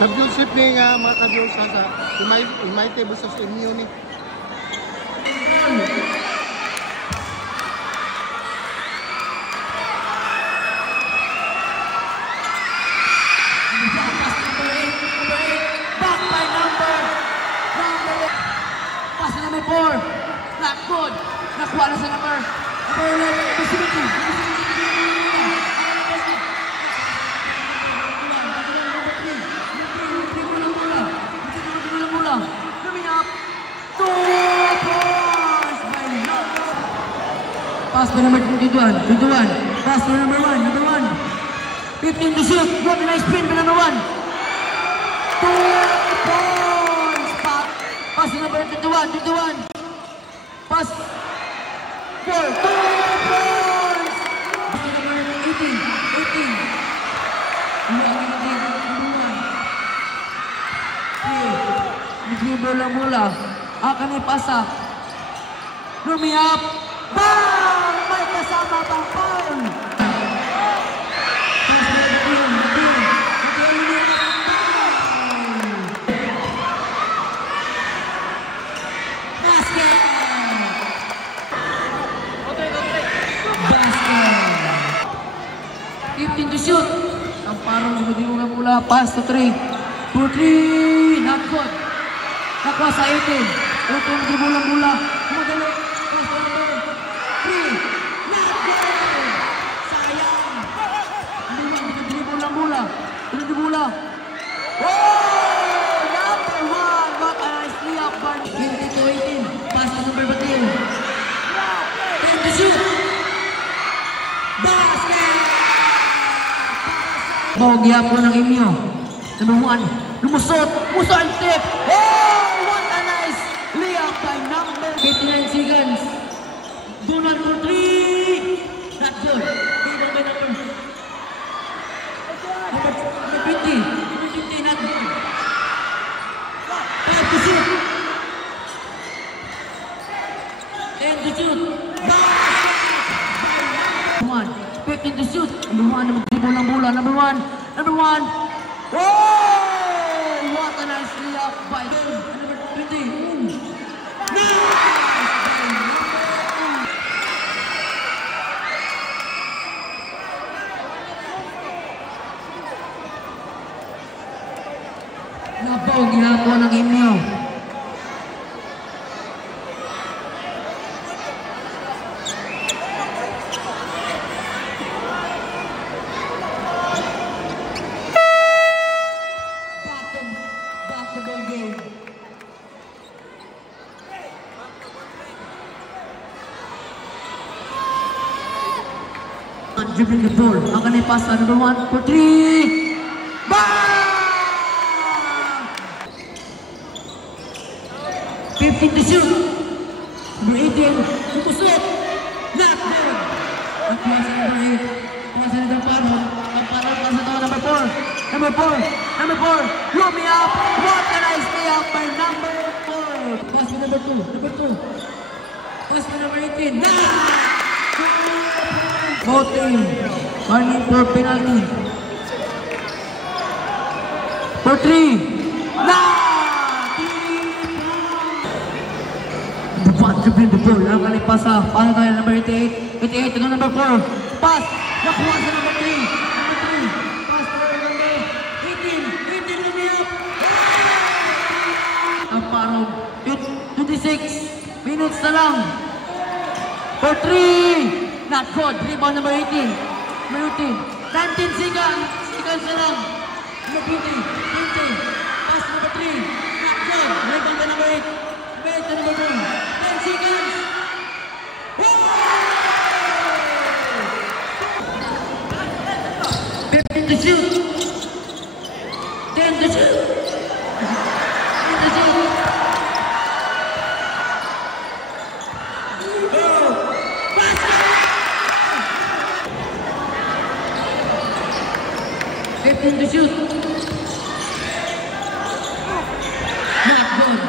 Championship ni nga mga ka-Diyos sa Imaite versus MU ni. Back by number 8. Pass na number 4. Not good. Nakuha na sa number 11. Pass by number 21. Pass by number 1. 15 to shoot. What a nice spin by number 1. 2 points. Pass by number 21. Pass. 4. 2 points. Pass by number 18. Bola. Akan ipasa. Lumiap. Bang! May kasama pang foul. Basket. 15 to shoot. Ang parang nagdiungan mula. Pass to 3. 4-3. Not good. Nakuha sa 18. Ito ang dribula-mula. Madali. Pass to number 3. Not good. Sayang. Dribula-mula. Oh! Number 1. What a nice layup by 20 to 18. Pass to number 14. 10 to shoot. Basket! Bawagya po ng inyo. Number 1. Lumusot. Muso ang tip. Oh! What a nice layup by number 59 seconds. Donald for 3. Not good. Rebound by number 50. Number 50. Not good. 5 to shoot. 10 to shoot. Basket! 15 to shoot. Number 1 na mag-dribble ng bola. Number 1. Oh! What a nice layup by number 20. Nabaw ginagawa ng inyo. Dribbling the ball. Akan ipasa number 1 for 3. Bang! 15 to shoot. Number 18. Lumusot. Not good. Nakuha sa number 8. Pasa ni Dampano. Pasa ito number 4. Number 4. Roll me up. What a nice layup by number 4. Pass to number 2. Pass to number 18. Voting. Running for penalty. For 3. Dribbling the ball. Ang kalipasa. Paano tayo number 88? 88 to number 4. Pass. Nakuha sa number 3. Pass for number 18. Lumiap. Ang parang 26 minutes na lang. For 3. Not good. Rebound number 18. 19 seconds na lang. Number 20. Pass number 3. Not good. Rebound by number 8. Rebound to number 2. 10 seconds. 15 to shoot. 10 to shoot. 15 to shoot. Not good.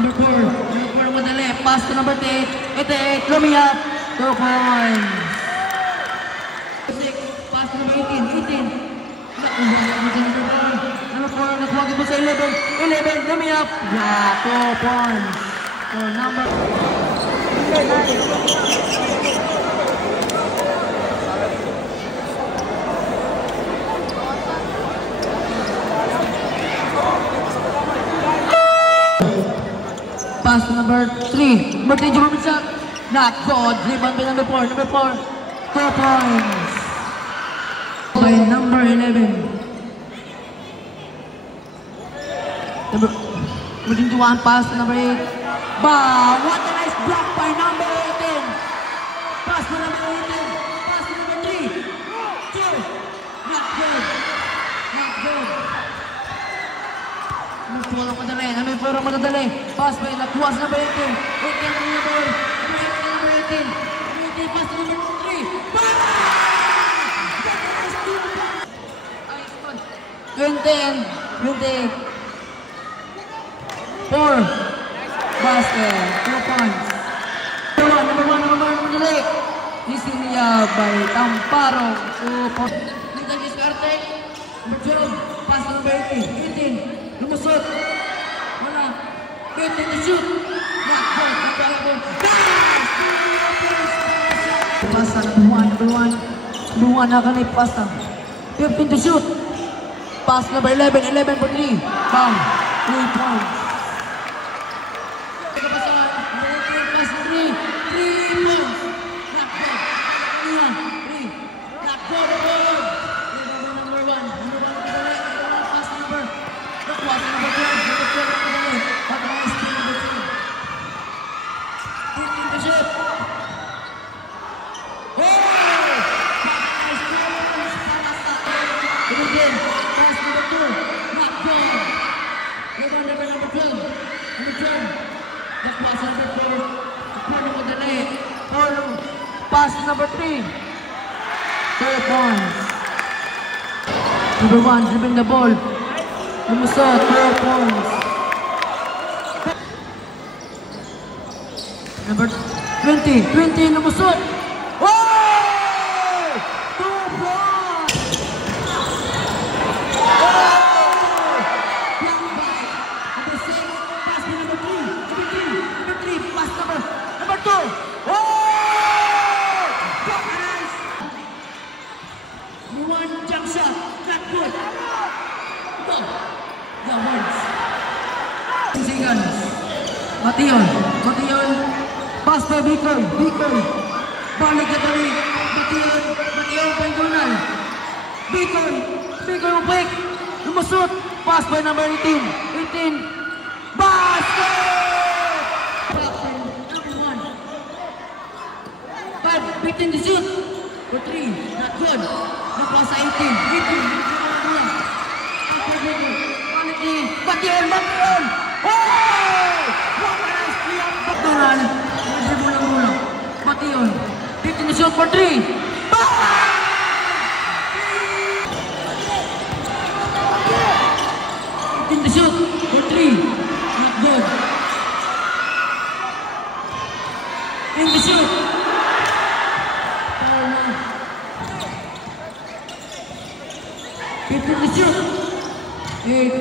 Number 4 madali. pass to number 88, Lumia, 2 points. 6, pass to number 18. Number 4, nakuha ko sa 11, Lumia, 2 points. So, number... Pass to number 3. Number 3, Jerome shot. Not good. Rebound by number 4. Number 4, 2 points. By number 11. Number 21, pass to number 8. Wow, what a nice block by number 18. Pass to number 18. Pass to number 3. 2. Not good. Not good. Number 4 ang madali. Pass by nakuha sa number 18. 18 to number 18. Number 18, pass to number 3. Pass! 20 and 28. 4. Basket. 2 points. Number 1, madali. Isilia by Tamparo. 2 points. Little Discarte. Number 12. Pass to number 18. Lumusot. Wala. 15 to shoot. Not good. Pasta number 1. Number 1 nakanay pasta. 15 to shoot. Pass number 11 for 3. Bang. 3 points. Pass 3 points. Not good. 3. Not good. Number 1. Pass number. Pass number 12. Number 12. Pass number 3. 15 to shoot. Pass number 3. 3 points. Number 1, dribbling the ball. Lumusot, 4 points. Number 20, lumusot. Oh! 2 points. Number 6, pass to number 3. Number 3, pass number 2. Mation, pass by Bicol, balik ke tadi, Mation Penjonal, Bicol upik, lumusot, pass by number 18, basket! Number 1, 5, 15 to shoot, for 3, not good, nakuha sa 18, Bicol, Mation, Mation, 15 to shoot for 3. To shoot for 3. Not good. In the shoot. 15 to shoot. 8.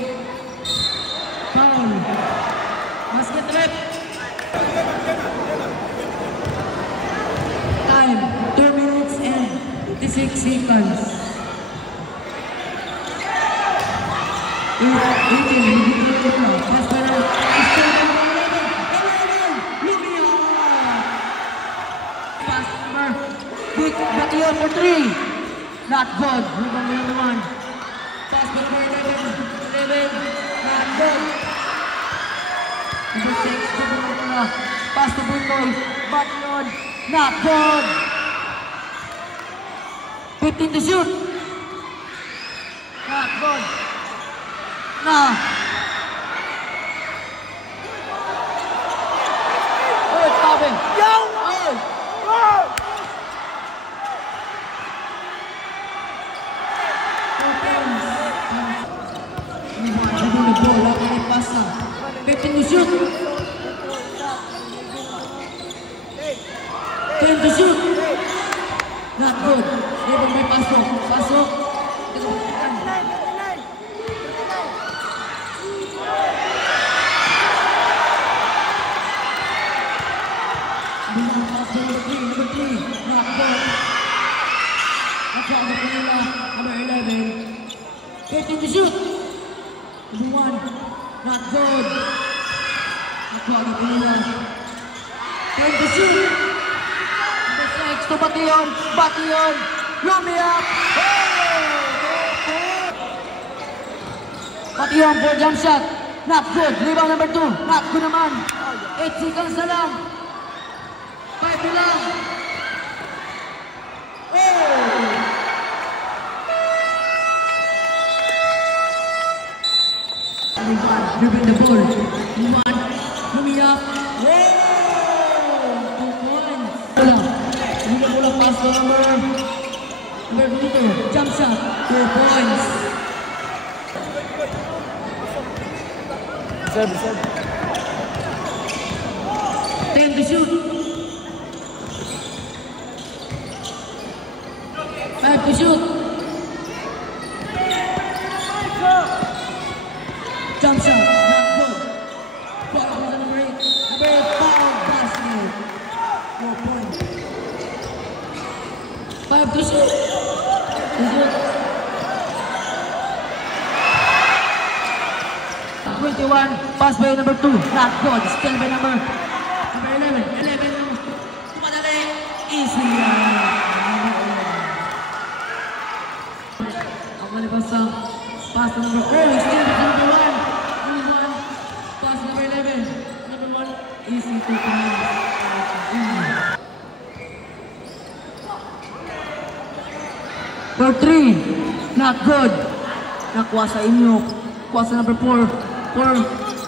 Foul. Basket trap. Time 2 minutes and 56 seconds. 18. Pass by now. Pass number. Big Mation for 3. Not good. Rebound by number 1. Pass by number 11. Not good. Number 6. Pass to Bicol. Mation. Not good. 15 to shoot. Not good. Nah. Oi, Tabe. Yo! Oi! Bola, pasa. 15 to shoot. 10 to shoot. Not good. Even may pasok. Pasok. Number 3. Not good. That's all the Manila. Number 11. 15 to shoot. Number 1. Not good. That's all the Manila. 10 to shoot. Number 6 to Bation. Bation. Yumi up. Bation for jump shot. Not good. Rebound number 2. Not good naman. 8 seconds na lang. 5 na lang. Dribbling the ball. One. Yumi up. 2 points. Hindi ko lang pass to number 2. Jump shot. 2 points. Serve. 10 to shoot. 5 to shoot. Jump shot. Not good. Block by number 8. Number 8 foul basket. 4 points. 5 to shoot. To shoot. 21. Pass by number 2. Not good. Still by number 11. 11. Tumadali. Easy. Ang malibas sa pass number 4. Still by number 1. Number 1. Pass number 11. Number 1. Easy to command. For 3. Not good. Nakuha sa inyo. Kuha sa number 4.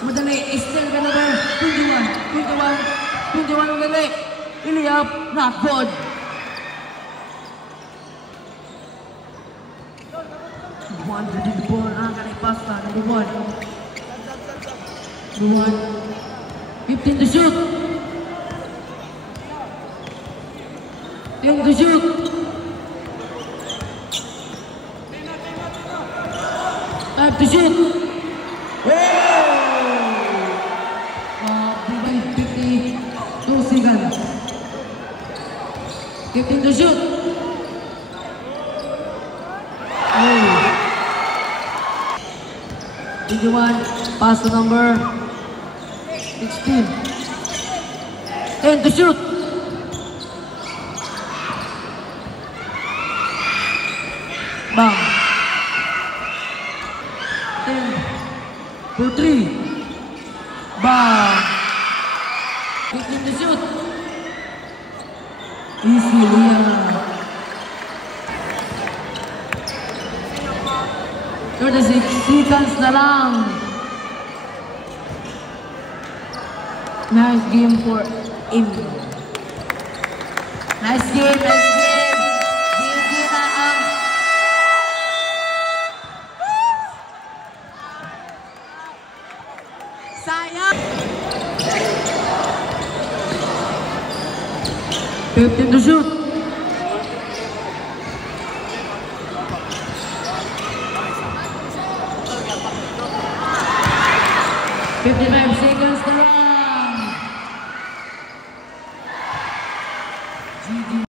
Madali. Still by number 21. 21 madali. Really up. Not good. One to the ball. Kaya pasta. Number 1. Number 1. 15 to shoot. 10 to shoot. 5 to shoot. 52 seconds. 15 to shoot. 21. Pass to number 16. 10 to shoot. Bang. 10 for 3. Bang. 15 to shoot. Easy, Leon. 36 seconds na lang. Nice game for him. Nice game. Game na ang sayang. 15 to shoot. 55 seconds na lang. GG.